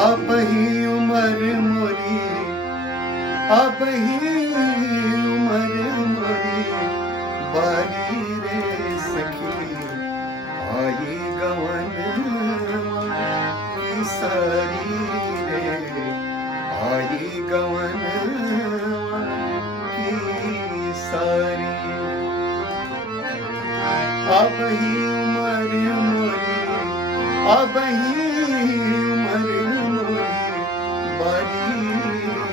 अब ही उम्र मोरी, अब ही उम्र मोरी, बारी रे सखी आई गवन की सारी रे, आई गवन की सारी। अब ही उम्र मोरी, अब ही उम्र मोरी, बारी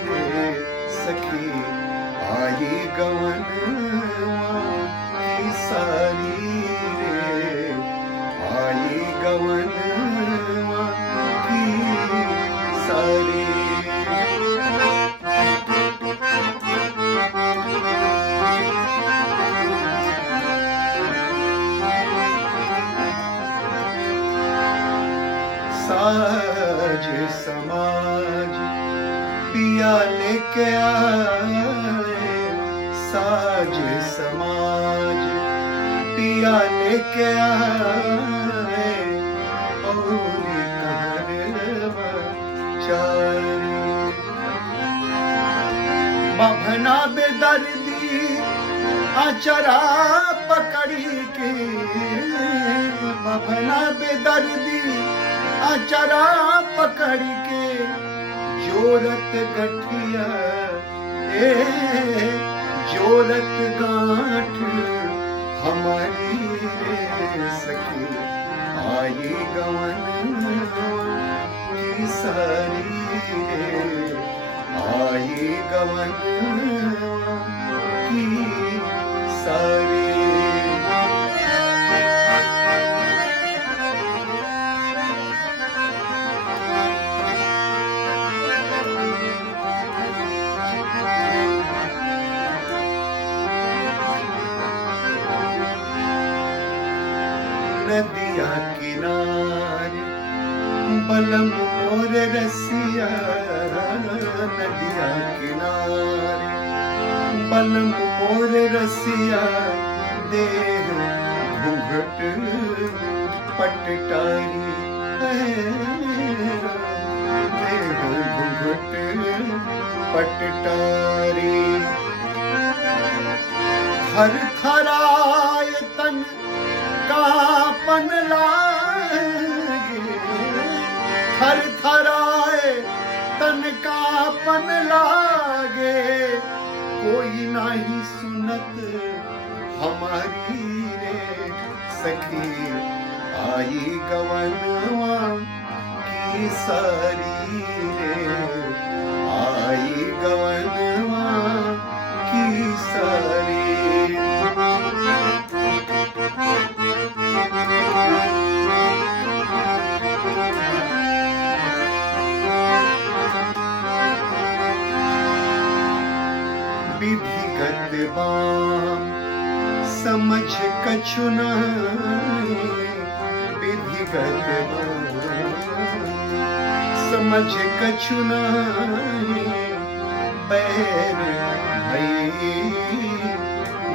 रे सखी आई गवन की सारी रे, आई गवन की सारी। साज समाज पिया लेके आए, साज समाज पिया लेके आए, और कहरवा चारी। बभना बेदर्दी आचरा पकड़ी के, बभना बेदर्दी आचरा पकड़ के, जोरत गठिया ए जोरत गांठ हमारी रे सखी आई गवन की सारी रे, आई गवन की सारी। नदिया किनारे बलम मोर रसिया, नदिया किनारे बलम मोर रसिया, देह घूंघट पटटारी, देह घूंघट पटटारी। थर थराए तन कापन लागे, थर थराए तन कापन लागे, कोई नहीं सुनत हमारी रे सखी आई गवनवा की सारी रे, आई गवनवा की सारी। विधिगत बाम समझ कछु नहीं, विधिगत बाम समझ कछु नहीं, बैर भई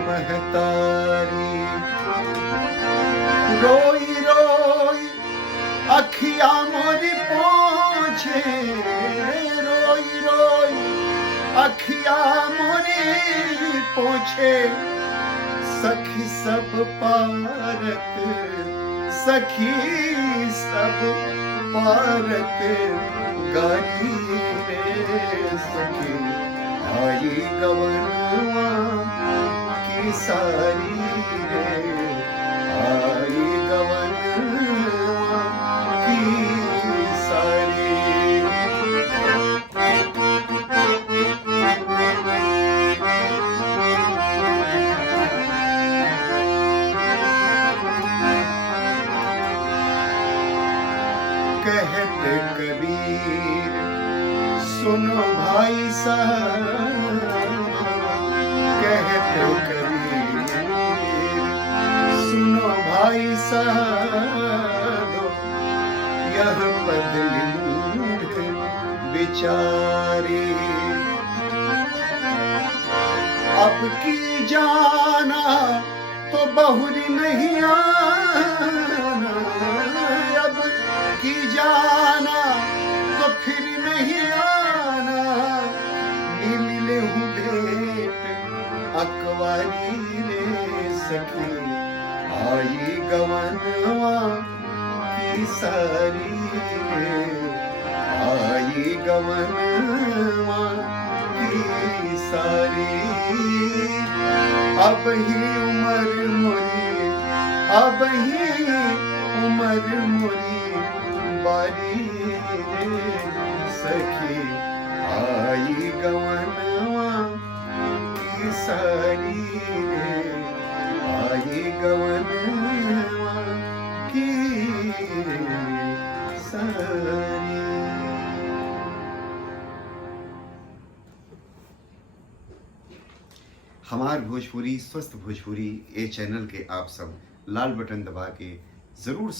महतारी। रोई रोई अखिया मोरी पोछे, रोई रोई अखिया मोरी पोछे, सखी सब पारत, सखी सब पारत, गाई रे सखी आई गवनवा की सारी रे, आई गवनवा की सारी। कहत कबीर सुनो भाई साहब, कहत कबीर सुनो भाई साहब, यह पदलिंग बिचारी। अब की जाना तो बहुरी नहीं आना, अब की जाना तो फिर की सारी रे आई गवनवा की सारी। अब ही उम्र मोरी, अब ही उम्र मोरी बारी रे सखी आई गवनवा की सारी रे आई गवनवा की सारी। हमार भोजपुरी स्वस्थ भोजपुरी ये चैनल के आप सब लाल बटन दबा के ज़रूर